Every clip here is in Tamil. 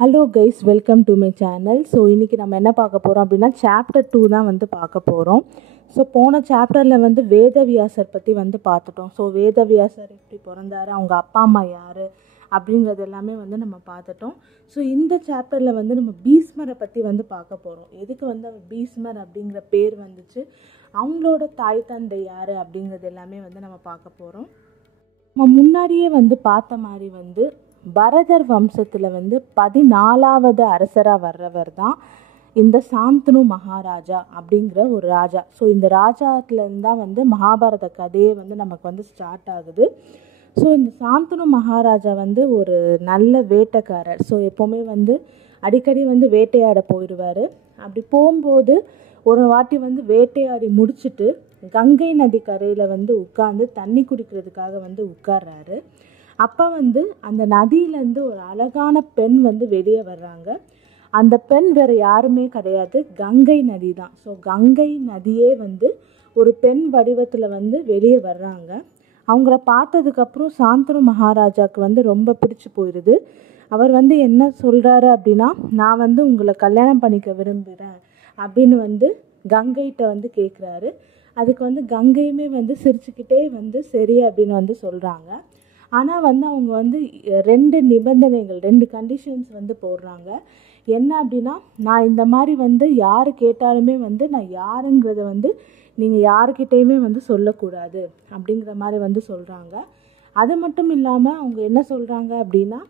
Hello guys, welcome to my channel. So இன்றைக்கி நம்ம என்ன பார்க்க போகிறோம் அப்படின்னா சாப்டர் 2 தான் வந்து பார்க்க போகிறோம். ஸோ போன சாப்டரில் வந்து வேதவியாசர் பற்றி வந்து பார்த்துட்டோம். ஸோ வேதவியாசர் எப்படி பிறந்தார், அவங்க அப்பா அம்மா யார் அப்படிங்கிறது எல்லாமே வந்து நம்ம பார்த்துட்டோம். ஸோ இந்த சாப்டரில் வந்து நம்ம பீஷ்மரை பற்றி வந்து பார்க்க போகிறோம். எதுக்கு வந்து அவர் பீஷ்மர் அப்படிங்கிற பேர் வந்துச்சு, அவங்களோட தாய் தந்தை யார் அப்படிங்கிறது எல்லாமே வந்து நம்ம பார்க்க போகிறோம். நம்ம முன்னாடியே வந்து பார்த்த மாதிரி வந்து பரதர் வம்சத்தில் வந்து 14வது அரசராக வர்றவர் தான் இந்த சாந்தனு மகாராஜா அப்படிங்கிற ஒரு ராஜா. ஸோ இந்த ராஜாத்துலேருந்து தான் வந்து மகாபாரத கதையே வந்து நமக்கு வந்து ஸ்டார்ட் ஆகுது. ஸோ இந்த சாந்தனு மகாராஜா வந்து ஒரு நல்ல வேட்டைக்காரர். ஸோ எப்போவுமே வந்து அடிக்கடி வந்து வேட்டையாட போயிடுவார். அப்படி போகும்போது ஒரு வாட்டி வந்து வேட்டையாடி முடிச்சுட்டு கங்கை நதி கரையில் வந்து உட்கார்ந்து தண்ணி குடிக்கிறதுக்காக வந்து உட்கார்றாரு. அப்போ வந்து அந்த நதியிலேருந்து ஒரு அழகான பெண் வந்து வெளியே வர்றாங்க. அந்த பெண் வேறு யாருமே கிடையாது, கங்கை நதி தான். ஸோ கங்கை நதியே வந்து ஒரு பெண் வடிவத்தில் வந்து வெளியே வர்றாங்க. அவங்கள பார்த்ததுக்கப்புறம் சாந்தனு மகாராஜாவுக்கு வந்து ரொம்ப பிடிச்சி போயிடுது. அவர் வந்து என்ன சொல்கிறாரு அப்படின்னா, நான் வந்து உங்களை கல்யாணம் பண்ணிக்க விரும்புகிறேன் அப்படின்னு வந்து கங்கைகிட்ட வந்து கேட்குறாரு. அதுக்கு வந்து கங்கையுமே வந்து சிரிச்சுக்கிட்டே வந்து சரி அப்படின்னு வந்து சொல்கிறாங்க. ஆனால் வந்து அவங்க வந்து 2 நிபந்தனைகள், 2 கண்டிஷன்ஸ் வந்து போடுறாங்க. என்ன அப்படின்னா, நான் இந்த மாதிரி வந்து யார் கேட்டாலுமே வந்து நான் யாருங்கிறத வந்து நீங்கள் யாருக்கிட்டேயுமே வந்து சொல்லக்கூடாது அப்படிங்கிற மாதிரி வந்து சொல்கிறாங்க. அது மட்டும் இல்லாமல் அவங்க என்ன சொல்கிறாங்க அப்படின்னா,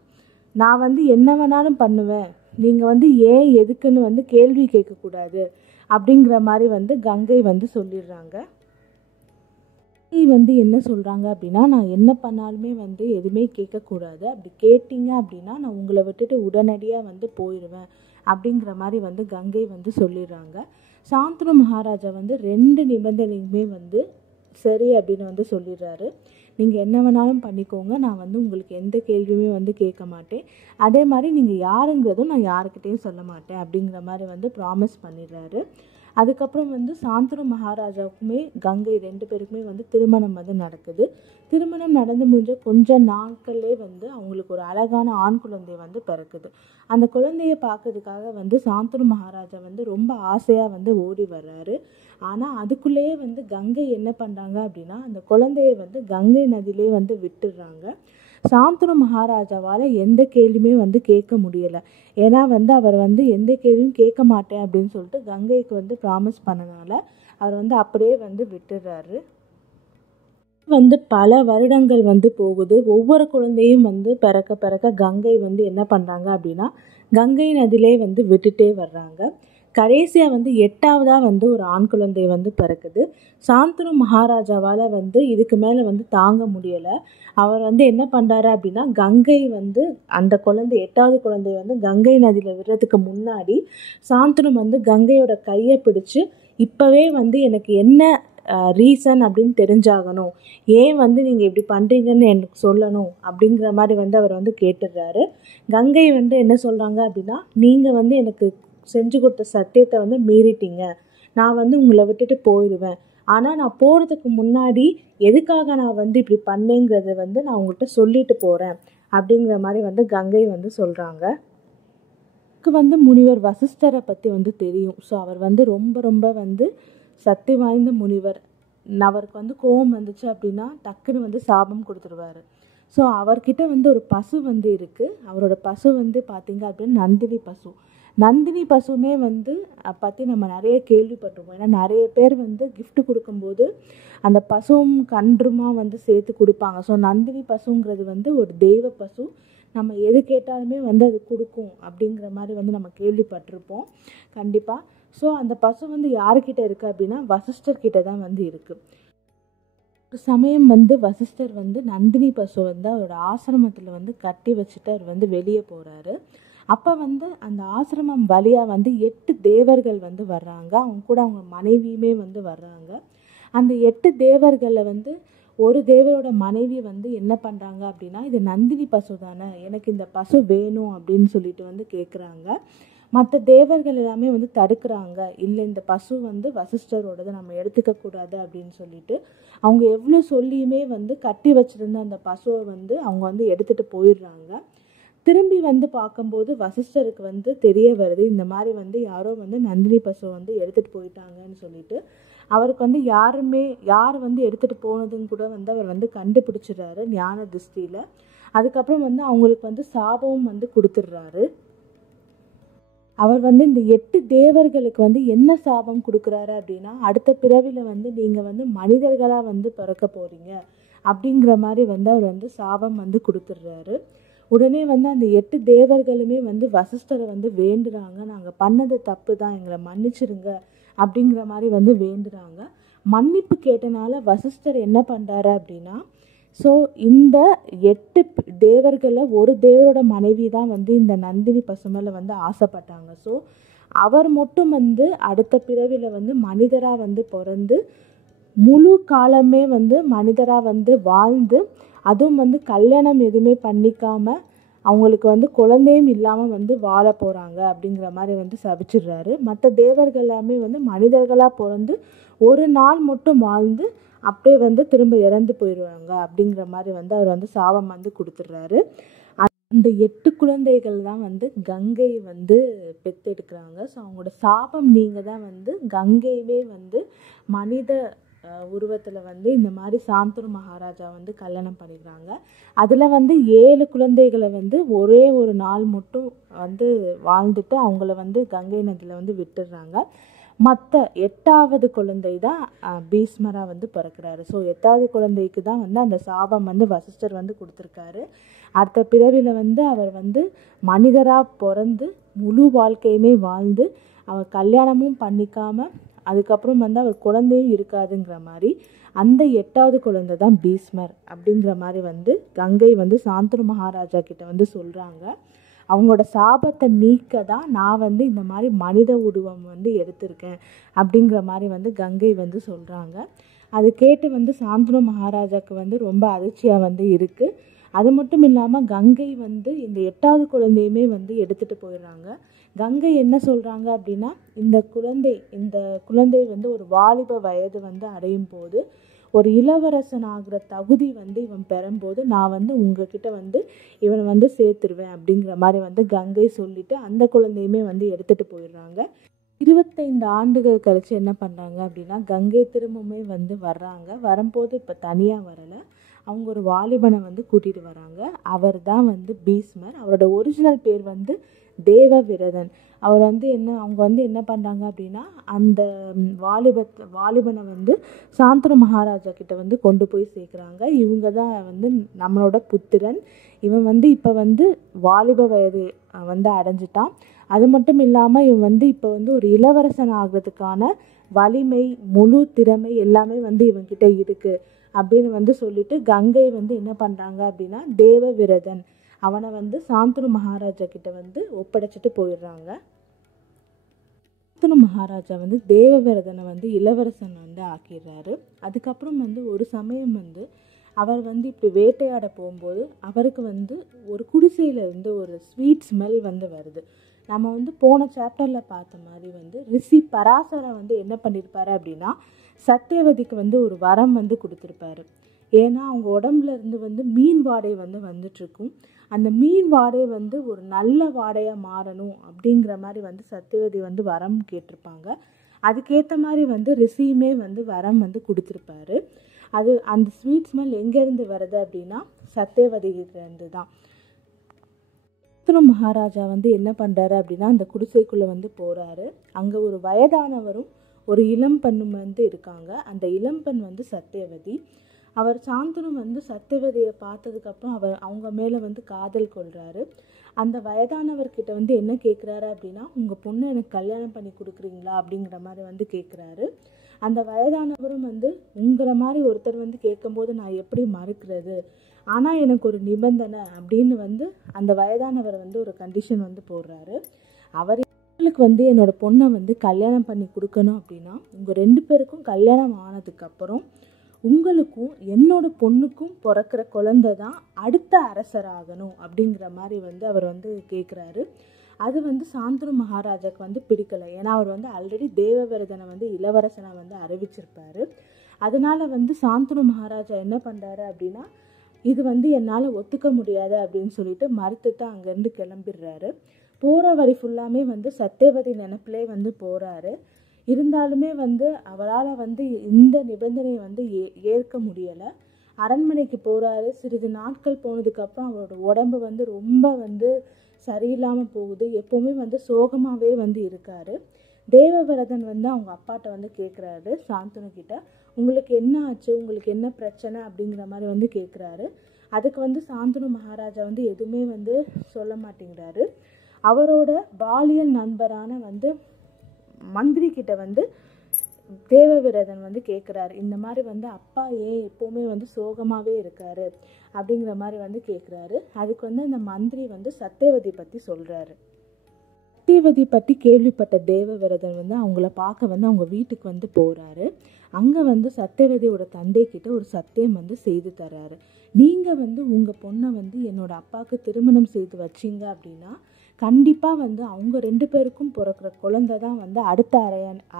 நான் வந்து என்ன வேணாலும் பண்ணுவேன், நீங்கள் வந்து ஏன் எதுக்குன்னு வந்து கேள்வி கேட்கக்கூடாது அப்படிங்கிற மாதிரி வந்து கங்கை வந்து சொல்லிடுறாங்க. வந்து என்ன சொல்கிறாங்க அப்படின்னா, நான் என்ன பண்ணாலுமே வந்து எதுவுமே கேட்கக்கூடாது, அப்படி கேட்டிங்க அப்படின்னா நான் உங்களை விட்டுட்டு உடனடியாக வந்து போயிடுவேன் அப்படிங்கிற மாதிரி வந்து கங்கை வந்து சொல்லிடுறாங்க. சாந்தனு மகாராஜா வந்து 2 நிபந்தனையுமே வந்து சரி அப்படின்னு வந்து சொல்லிடுறாரு. நீங்கள் என்ன வேணாலும் பண்ணிக்கோங்க, நான் வந்து உங்களுக்கு எந்த கேள்வியுமே வந்து கேட்க மாட்டேன், அதே மாதிரி நீங்கள் யாருங்கிறதும் நான் யாருக்கிட்டேயும் சொல்ல மாட்டேன் அப்படிங்கிற மாதிரி வந்து ப்ராமிஸ் பண்ணிடுறாரு. அதுக்கப்புறம் வந்து சாந்தனு மகாராஜாவுக்குமே கங்கை 2 பேருக்குமே வந்து திருமணம் வந்து நடக்குது. திருமணம் நடந்து முடிஞ்ச கொஞ்ச நாட்கள்லேயே வந்து அவங்களுக்கு ஒரு அழகான ஆண் குழந்தை வந்து பிறக்குது. அந்த குழந்தையை பார்க்கறதுக்காக வந்து சாந்தனு மகாராஜா வந்து ரொம்ப ஆசையாக வந்து ஓடி வர்றாரு. ஆனால் அதுக்குள்ளேயே வந்து கங்கை என்ன பண்ணுறாங்க அப்படின்னா, அந்த குழந்தையை வந்து கங்கை நதியிலே வந்து விட்டுடுறாங்க. சாந்தனு மகாராஜாவால் எந்த கேள்வியுமே வந்து கேட்க முடியலை. ஏன்னா வந்து அவர் வந்து எந்த கேள்வியும் கேட்க மாட்டேன் அப்படின்னு சொல்லிட்டு கங்கைக்கு வந்து ப்ராமிஸ் பண்ணனால அவர் வந்து அப்படியே வந்து விட்டுடுறாரு. வந்து பல வருடங்கள் வந்து போகுது. ஒவ்வொரு குழந்தையும் வந்து பிறக்க கங்கை வந்து என்ன பண்ணுறாங்க அப்படின்னா, கங்கை நதியிலே வந்து விட்டுட்டே வர்றாங்க. கடைசியாக வந்து 8வதாக வந்து ஒரு ஆண் குழந்தை வந்து பிறக்குது. சாந்தனு மகாராஜாவால் வந்து இதுக்கு மேலே வந்து தாங்க முடியலை. அவர் வந்து என்ன பண்ணுறாரு அப்படின்னா, கங்கை வந்து அந்த குழந்தை 8வது குழந்தை வந்து கங்கை நதியில் விடுறதுக்கு முன்னாடி சாந்தனு வந்து கங்கையோட கையை பிடிச்சி, இப்போவே வந்து எனக்கு என்ன ரீசன் அப்படின்னு தெரிஞ்சாகணும், ஏன் வந்து நீங்கள் இப்படி பண்ணுறீங்கன்னு எனக்கு சொல்லணும் அப்படிங்கிற மாதிரி வந்து அவர் வந்து கேட்டுடுறாரு. கங்கை வந்து என்ன சொல்கிறாங்க அப்படின்னா, நீங்கள் வந்து எனக்கு செஞ்சு கொடுத்த சத்தியத்தை வந்து மீறிட்டீங்க, நான் வந்து உங்களை விட்டுட்டு போயிடுவேன், ஆனால் நான் போகிறதுக்கு முன்னாடி எதுக்காக நான் வந்து இப்படி பண்ணேங்கிறத வந்து நான் உங்கள்கிட்ட சொல்லிட்டு போகிறேன் அப்படிங்கிற மாதிரி வந்து கங்கை வந்து சொல்கிறாங்க. எனக்கு வந்து முனிவர் வசிஷ்டரை பற்றி வந்து தெரியும். ஸோ அவர் வந்து ரொம்ப வந்து சக்தி வாய்ந்த முனிவர். அவருக்கு வந்து கோபம் வந்துச்சு அப்படின்னா டக்குன்னு வந்து சாபம் கொடுத்துருவார். ஸோ அவர்கிட்ட வந்து ஒரு பசு வந்து இருக்குது. அவரோட பசு வந்து பார்த்திங்க அப்படின்னா நந்தினி பசு. நந்தினி பசுமே வந்து பற்றி நம்ம நிறைய கேள்விப்பட்டிருப்போம். ஏன்னா நிறைய பேர் வந்து gift கொடுக்கும்போது அந்த பசுவும் கன்றுமா வந்து சேர்த்து கொடுப்பாங்க. ஸோ நந்தினி பசுங்கிறது வந்து ஒரு தெய்வ பசு, நம்ம எது கேட்டாலுமே வந்து அது கொடுக்கும் அப்படிங்கிற மாதிரி வந்து நம்ம கேள்விப்பட்டிருப்போம் கண்டிப்பாக. ஸோ அந்த பசு வந்து யாருக்கிட்ட இருக்குது அப்படின்னா வசிஷ்டர்கிட்ட தான் வந்து இருக்குது. ஒரு சமயம் வந்து வசிஷ்டர் வந்து நந்தினி பசு வந்து அவரோட ஆசிரமத்தில் வந்து கட்டி வச்சுட்டு அவர் வந்து வெளியே போகிறாரு. அப்போ வந்து அந்த ஆசிரமம் வழியாக வந்து 8 தேவர்கள் வந்து வர்றாங்க. அவங்க கூட அவங்க மனைவியுமே வந்து வர்றாங்க. அந்த 8 தேவர்களில் வந்து ஒரு தேவரோட மனைவி வந்து என்ன பண்ணுறாங்க அப்படின்னா, இது நந்தினி பசு தானே, எனக்கு இந்த பசு வேணும் அப்படின்னு சொல்லிட்டு வந்து கேட்குறாங்க. மற்ற தேவர்கள் எல்லாமே வந்து தடுக்கிறாங்க, இல்லை இந்த பசு வந்து வசிஷ்டரோடது, நம்ம எடுத்துக்கக்கூடாது அப்படின்னு சொல்லிட்டு அவங்க எவ்வளோ சொல்லியுமே வந்து கட்டி வச்சுருந்த அந்த பசுவை வந்து அவங்க வந்து எடுத்துகிட்டு போயிடுறாங்க. திரும்பி வந்து பார்க்கும்போது வசிஷ்டருக்கு வந்து தெரிய வருது, இந்த மாதிரி வந்து யாரோ வந்து நந்தினி பசுவை வந்து எடுத்துகிட்டு போயிட்டாங்கன்னு சொல்லிட்டு. அவருக்கு வந்து யார் வந்து எடுத்துகிட்டு போனதுன்னு கூட வந்து அவர் வந்து கண்டுபிடிச்சிடுறாரு ஞான திருஷ்டியில். அதுக்கப்புறம் வந்து அவங்களுக்கு வந்து சாபமும் வந்து கொடுத்துட்றாரு. அவர் வந்து இந்த 8 தேவர்களுக்கு வந்து என்ன சாபம் கொடுக்குறாரு அப்படின்னா, அடுத்த பிறவியில் வந்து நீங்கள் வந்து மனிதர்களாக வந்து பிறக்க போகிறீங்க அப்படிங்கிற மாதிரி வந்து அவர் வந்து சாபம் வந்து கொடுத்துட்றாரு. உடனே வந்து அந்த 8 தேவர்களுமே வந்து வசிஷ்டரை வந்து வேண்டுறாங்க, நாங்கள் பண்ணது தப்பு தான், எங்களை மன்னிச்சிருங்க அப்படிங்கிற மாதிரி வந்து வேண்டுறாங்க. மன்னிப்பு கேட்டனால வசிஷ்டர் என்ன பண்ணுறாரு அப்படின்னா, ஸோ இந்த 8 தேவர்களில் ஒரு தேவரோட மனைவி தான் வந்து இந்த நந்தினி பசுமையில் வந்து ஆசைப்பட்டாங்க. ஸோ அவர் மட்டும் வந்து அடுத்த பிறவியில் வந்து மனிதராக வந்து பிறந்து முழு காலமே வந்து மனிதராக வந்து வாழ்ந்து, அதுவும் வந்து கல்யாணம் எதுவுமே பண்ணிக்காமல் அவங்களுக்கு வந்து குழந்தையும் இல்லாமல் வந்து வாழ போகிறாங்க அப்படிங்கிற மாதிரி வந்து சபிச்சிடுறாரு. மற்ற தேவர்கள் எல்லாமே வந்து மனிதர்களாக பிறந்து ஒரு நாள் மட்டும் வாழ்ந்து அப்படியே வந்து திரும்ப இறந்து போயிடுவாங்க அப்படிங்கிற மாதிரி வந்து அவர் வந்து சாபம் வந்து கொடுத்துட்றாரு. அந்த 8 குழந்தைகள் தான் வந்து கங்கை வந்து பெற்றெடுக்கிறாங்க. ஸோ அவங்களோட சாபம் நீங்கள் தான் வந்து கங்கையுமே வந்து மனித உருவத்தில் வந்து இந்த மாதிரி சாந்தனு மகாராஜா வந்து கல்யாணம் பண்ணிக்கிறாங்க. அதில் வந்து 7 குழந்தைகளை வந்து ஒரே ஒரு நாள் மட்டும் வந்து வாழ்ந்துட்டு அவங்கள வந்து கங்கை நதியில் வந்து விட்டுடுறாங்க. மற்ற 8வது குழந்தை தான் பீஷ்மராக வந்து பிறக்கிறாரு. ஸோ 8வது குழந்தைக்கு தான் வந்து அந்த சாபம் வந்து வசிஷ்டர் வந்து கொடுத்துருக்காரு. அடுத்த பிறவியில் வந்து அவர் வந்து மனிதராக பிறந்து முழு வாழ்க்கையுமே வாழ்ந்து அவர் கல்யாணமும் பண்ணிக்காமல் அதுக்கப்புறம் வந்து அவர் குழந்தையும் இருக்காதுங்கிற மாதிரி அந்த 8வது குழந்தை தான் பீஷ்மர் அப்படிங்கிற மாதிரி வந்து கங்கை வந்து சாந்தனு மகாராஜா கிட்ட வந்து சொல்கிறாங்க. அவங்களோட சாபத்தை நீக்க தான் நான் வந்து இந்த மாதிரி மனித உருவம் வந்து எடுத்திருக்கேன் அப்படிங்கிற மாதிரி வந்து கங்கை வந்து சொல்கிறாங்க. அது கேட்டு வந்து சாந்தனு மகாராஜாவுக்கு வந்து ரொம்ப அதிர்ச்சியாக வந்து இருக்குது. அது மட்டும் இல்லாமல் கங்கை வந்து இந்த 8வது குழந்தையுமே வந்து எடுத்துகிட்டு போயிடுறாங்க. கங்கை என்ன சொல்கிறாங்க அப்படின்னா, இந்த குழந்தை வந்து ஒரு வாலிப வயது வந்து அடையும் போது ஒரு இளவரசன் ஆகிற தகுதி வந்து இவன் பெறும்போது நான் வந்து உங்ககிட்ட வந்து இவனை வந்து சேர்த்துருவேன் அப்படிங்கிற மாதிரி வந்து கங்கை சொல்லிட்டு அந்த குழந்தையுமே வந்து எடுத்துகிட்டு போயிடுறாங்க. 25 ஆண்டுகள் கழித்து என்ன பண்ணுறாங்க அப்படின்னா, கங்கை திரும்பவுமே வந்து வர்றாங்க. வரும்போது இப்போ தனியாக வரலை, அவங்க ஒரு வாலிபனை வந்து கூட்டிகிட்டு வராங்க. அவர் தான் வந்து பீஷ்மர். அவரோட ஒரிஜினல் பேர் வந்து தேவவிரதன். அவர் வந்து அவங்க வந்து என்ன பண்ணுறாங்க அப்படின்னா, அந்த வாலிபனை வந்து சாந்தனு மகாராஜா கிட்ட வந்து கொண்டு போய் சேர்க்குறாங்க. இவங்க தான் வந்து நம்மளோட புத்திரன், இவன் வந்து இப்போ வந்து வாலிப வயது வந்து அடைஞ்சிட்டான். அது மட்டும் இல்லாமல் இவன் வந்து இப்போ வந்து ஒரு இளவரசன் ஆகிறதுக்கான வலிமை முழு திறமை எல்லாமே வந்து இவன்கிட்ட இருக்குது அப்படின்னு வந்து சொல்லிட்டு கங்கை வந்து என்ன பண்ணுறாங்க அப்படின்னா, தேவவிரதன் அவனை வந்து சாந்தனு மகாராஜா கிட்ட வந்து ஒப்படைச்சிட்டு போயிடுறாங்க. சாந்தனு மகாராஜா வந்து தேவவிரதனை வந்து இளவரசன் வந்து ஆக்கிடுறாரு. அதுக்கப்புறம் வந்து ஒரு சமயம் வந்து அவர் வந்து இப்படி வேட்டையாட போகும்போது அவருக்கு வந்து ஒரு குடிசையிலேருந்து ஒரு ஸ்வீட் ஸ்மெல் வந்து வருது. நம்ம வந்து போன சாப்டரில் பார்த்த மாதிரி வந்து ரிஷி பராசரை வந்து என்ன பண்ணியிருப்பாரு அப்படின்னா, சத்தியவதிக்கு வந்து ஒரு வரம் வந்து கொடுத்துருப்பாரு. ஏன்னா அவங்க உடம்புல இருந்து வந்து மீன் வாடை வந்து வந்துட்டுருக்கும். அந்த மீன் வாடை வந்து ஒரு நல்ல வாடையாக மாறணும் அப்படிங்கிற மாதிரி வந்து சத்தியவதி வந்து வரம் கேட்டிருப்பாங்க. அதுக்கேற்ற மாதிரி வந்து ரிஷியுமே வந்து வரம் வந்து கொடுத்துருப்பாரு. அந்த ஸ்வீட் ஸ்மெல் எங்கேருந்து வருது அப்படின்னா சத்தியவதிகிட்டேருந்து தான். சாந்தனு மகாராஜா வந்து என்ன பண்ணுறாரு அப்படின்னா, அந்த குடிசைக்குள்ளே வந்து போகிறாரு. அங்கே ஒரு வயதானவரும் ஒரு இளம்பெண்ணும் வந்து இருக்காங்க. அந்த இளம்பெண் வந்து சத்தியவதி. அவர் சாந்தனு வந்து சத்தியவதியை பார்த்ததுக்கப்புறம் அவங்க மேலே வந்து காதல் கொள்கிறாரு. அந்த வயதானவர்கிட்ட வந்து என்ன கேட்குறாரு அப்படின்னா, உங்கள் பொண்ணை எனக்கு கல்யாணம் பண்ணி கொடுக்குறீங்களா அப்படிங்கிற மாதிரி வந்து கேட்குறாரு. அந்த வயதானவரும் வந்து உங்களை மாதிரி ஒருத்தர் வந்து கேட்கும்போது நான் எப்படி மறுக்கிறது, ஆனால் எனக்கு ஒரு நிபந்தனை அப்படின்னு வந்து அந்த வயதானவர் வந்து ஒரு கண்டிஷன் வந்து போடுறாரு. அவருக்கு வந்து என்னோட பொண்ணை வந்து கல்யாணம் பண்ணி கொடுக்கணும் அப்படின்னா உங்கள் 2 பேருக்கும் கல்யாணம் ஆனதுக்கப்புறம் உங்களுக்கும் என்னோட பொண்ணுக்கும் பிறக்கிற குழந்தை தான் அடுத்த அரசராகணும் அப்படிங்கிற மாதிரி வந்து அவர் வந்து கேட்குறாரு. அது வந்து சாந்தனு மகாராஜாவுக்கு வந்து பிடிக்கலை. ஏன்னா அவர் வந்து ஆல்ரெடி தேவவிரதனை வந்து இளவரசனை வந்து அறிவிச்சிருப்பாரு. அதனால வந்து சாந்தனு மகாராஜா என்ன பண்ணுறாரு அப்படின்னா, இது வந்து என்னால் ஒத்துக்க முடியாது அப்படின்னு சொல்லிட்டு மறுத்துட்டு அங்கேருந்து கிளம்பிடுறாரு. போகிற வழி ஃபுல்லாமே வந்து சத்தியவதி நினப்பிலே வந்து போகிறாரு. இருந்தாலுமே வந்து அவரால் வந்து இந்த நிபந்தனையை வந்து ஏற்க முடியலை. அரண்மனைக்கு போகிறாரு. சிறிது நாட்கள் போனதுக்கப்புறம் அவரோட உடம்பு வந்து ரொம்ப வந்து சரியில்லாமல் போகுது. எப்போவுமே வந்து சோகமாகவே வந்து இருக்கார். தேவவிரதன் வந்து அவங்க அப்பாட்ட வந்து கேட்குறாரு சாந்தனு கிட்ட, உங்களுக்கு என்ன ஆச்சு, உங்களுக்கு என்ன பிரச்சனை அப்படிங்கிற மாதிரி வந்து கேட்குறாரு. அதுக்கு வந்து சாந்தனு மகாராஜா வந்து எதுவுமே வந்து சொல்ல மாட்டேங்கிறாரு. அவரோட பாலியல் நண்பரான வந்து மந்திரி கிட்ட வந்து தேவவிரதன் வந்து கேட்குறாரு, இந்த மாதிரி வந்து அப்பா ஏன் எப்போவுமே வந்து சோகமாகவே இருக்காரு அப்படிங்கிற மாதிரி வந்து கேட்குறாரு. அதுக்கு வந்து அந்த மந்திரி வந்து சத்தியவதி பற்றி சொல்கிறாரு. சத்தியவதி பற்றி கேள்விப்பட்ட தேவவிரதன் வந்து அவங்கள பார்க்க வந்து அவங்க வீட்டுக்கு வந்து போகிறாரு. அங்கே வந்து சத்தியவதியோட தந்தை கிட்ட ஒரு சத்தியம் வந்து செய்து தர்றாரு. நீங்கள் வந்து உங்கள் பொண்ணை வந்து என்னோட அப்பாவுக்கு திருமணம் செய்து வச்சிங்க அப்படின்னா கண்டிப்பாக வந்து அவங்க 2 பேருக்கும் பிறக்கிற குழந்தை தான் வந்து அடுத்த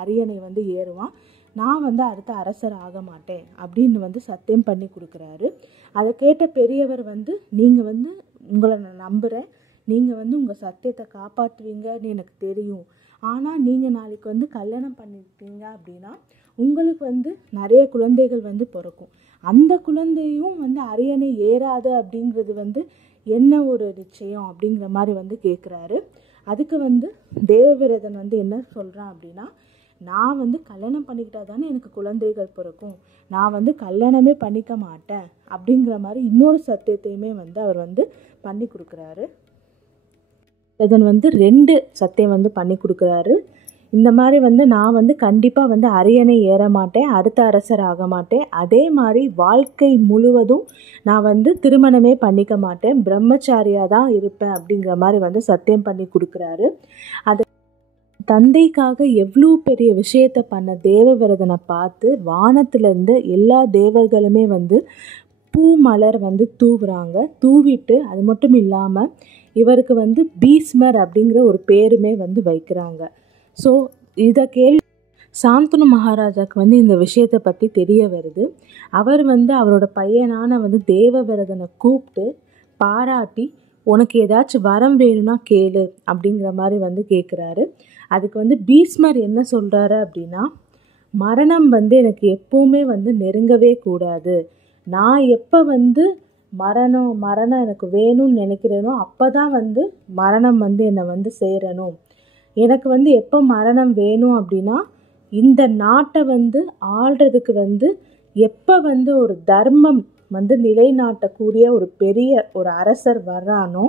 அரியணை வந்து ஏறுவான், நான் வந்து அடுத்த அரசர் ஆக மாட்டேன் அப்படின்னு வந்து சத்தியம் பண்ணி கொடுக்குறாரு. அதை கேட்ட பெரியவர் வந்து, நீங்கள் வந்து உங்களை நான் நம்புகிறேன், நீங்கள் வந்து உங்கள் சத்தியத்தை காப்பாற்றுவீங்கன்னு எனக்கு தெரியும். ஆனால் நீங்கள் நாளைக்கு வந்து கல்யாணம் பண்ணிட்டீங்க அப்படின்னா உங்களுக்கு வந்து நிறைய குழந்தைகள் வந்து பிறக்கும். அந்த குழந்தையும் வந்து அரியணை ஏறாது அப்படிங்கிறது வந்து என்ன ஒரு நிச்சயம் அப்படிங்கிற மாதிரி வந்து கேட்குறாரு. அதுக்கு வந்து தேவவிரதன் வந்து என்ன சொல்கிறான் அப்படின்னா, நான் வந்து கல்யாணம் பண்ணிக்கிட்டா தானே எனக்கு குழந்தைகள் பிறக்கும், நான் வந்து கல்யாணமே பண்ணிக்க மாட்டேன் அப்படிங்கிற மாதிரி இன்னொரு சத்தியத்தையுமே வந்து அவர் வந்து பண்ணி கொடுக்குறாரு. அதன் வந்து 2 சத்தியம் வந்து பண்ணி கொடுக்குறாரு. இந்த மாதிரி வந்து நான் வந்து கண்டிப்பாக வந்து அரியணை ஏற மாட்டேன், அடுத்த அரசர் ஆக மாட்டேன், அதே மாதிரி வாழ்க்கை முழுவதும் நான் வந்து திருமணமே பண்ணிக்க மாட்டேன், பிரம்மச்சாரியாக தான் இருப்பேன் அப்படிங்கிற மாதிரி வந்து சத்தியம் பண்ணி கொடுக்குறாரு. அது தந்தைக்காக எவ்வளோ பெரிய விஷயத்தை பண்ண தேவவிரதனை பார்த்து வானத்திலேருந்து எல்லா தேவர்களுமே வந்து பூ மலர் வந்து தூவுறாங்க. தூவிட்டு அது மட்டும் இல்லாமல் இவருக்கு வந்து பீஸ்மர் அப்படிங்கிற ஒரு பேருமே வந்து வைக்கிறாங்க. ஸோ இதை சாந்தனு மகாராஜாவுக்கு வந்து இந்த விஷயத்தை பற்றி தெரிய வருது. அவர் வந்து அவரோட பையனான வந்து தேவவிரதனை கூப்பிட்டு பாராட்டி, உனக்கு ஏதாச்சும் வரம் வேணும்னா கேளு அப்படிங்கிற மாதிரி வந்து கேட்குறாரு. அதுக்கு வந்து பீஸ்மர் என்ன சொல்கிறாரு அப்படின்னா, மரணம் வந்து எனக்கு எப்போவுமே வந்து நெருங்கவே கூடாது, நான் எப்போ வந்து மரணம் எனக்கு வேணும்னு நினைக்கிறேனோ அப்போ தான் வந்து மரணம் வந்து என்னை வந்து சேரணும், எனக்கு வந்து எப்போ மரணம் வேணும் அப்படின்னா இந்த நாட்டை வந்து ஆள்றதுக்கு வந்து எப்போ வந்து ஒரு தர்மம் வந்து நிலைநாட்டக்கூடிய ஒரு பெரிய ஒரு அரசர் வர்றானோ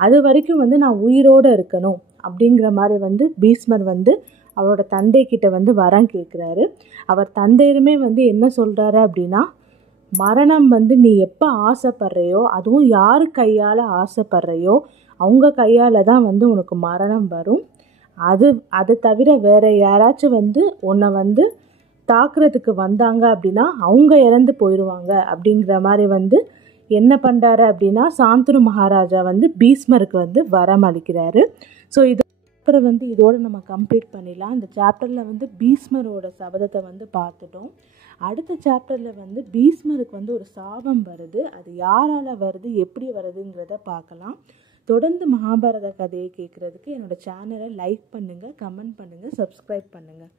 அது வரைக்கும் வந்து நான் உயிரோடு இருக்கணும் அப்படிங்கிற மாதிரி வந்து பீஸ்மர் வந்து அவரோட தந்தை கிட்ட வந்து வரம் கேட்குறாரு. அவர் தந்தையுமே வந்து என்ன சொல்கிறாரு அப்படின்னா, மரணம் வந்து நீ எப்போ ஆசைப்படுறையோ, அதுவும் யார் கையால் ஆசைப்படுறையோ அவங்க கையால் தான் வந்து உனக்கு மரணம் வரும், அது தவிர வேறு யாராச்சும் வந்து உன்னை வந்து தாக்குறதுக்கு வந்தாங்க அப்படின்னா அவங்க இறந்து போயிடுவாங்க அப்படிங்கிற மாதிரி வந்து என்ன பண்ணுறாரு அப்படின்னா சாந்தனு மகாராஜா வந்து பீஸ்மருக்கு வந்து வரம் அளிக்கிறாரு. ஸோ இது அப்புறம் வந்து இதோடு நம்ம கம்ப்ளீட் பண்ணிடலாம். இந்த சாப்டரில் வந்து பீஸ்மரோட சபதத்தை வந்து பார்த்துட்டோம். அடுத்த சாப்டரில் வந்து பீஸ்மருக்கு வந்து ஒரு சாபம் வருது, அது யாரால் வருது எப்படி வருதுங்கிறத பார்க்கலாம். தொடர்ந்து மகாபாரத கதையை கேட்குறதுக்கு என்னோடய சேனலை லைக் பண்ணுங்கள், கமெண்ட் பண்ணுங்கள், சப்ஸ்கிரைப் பண்ணுங்கள்.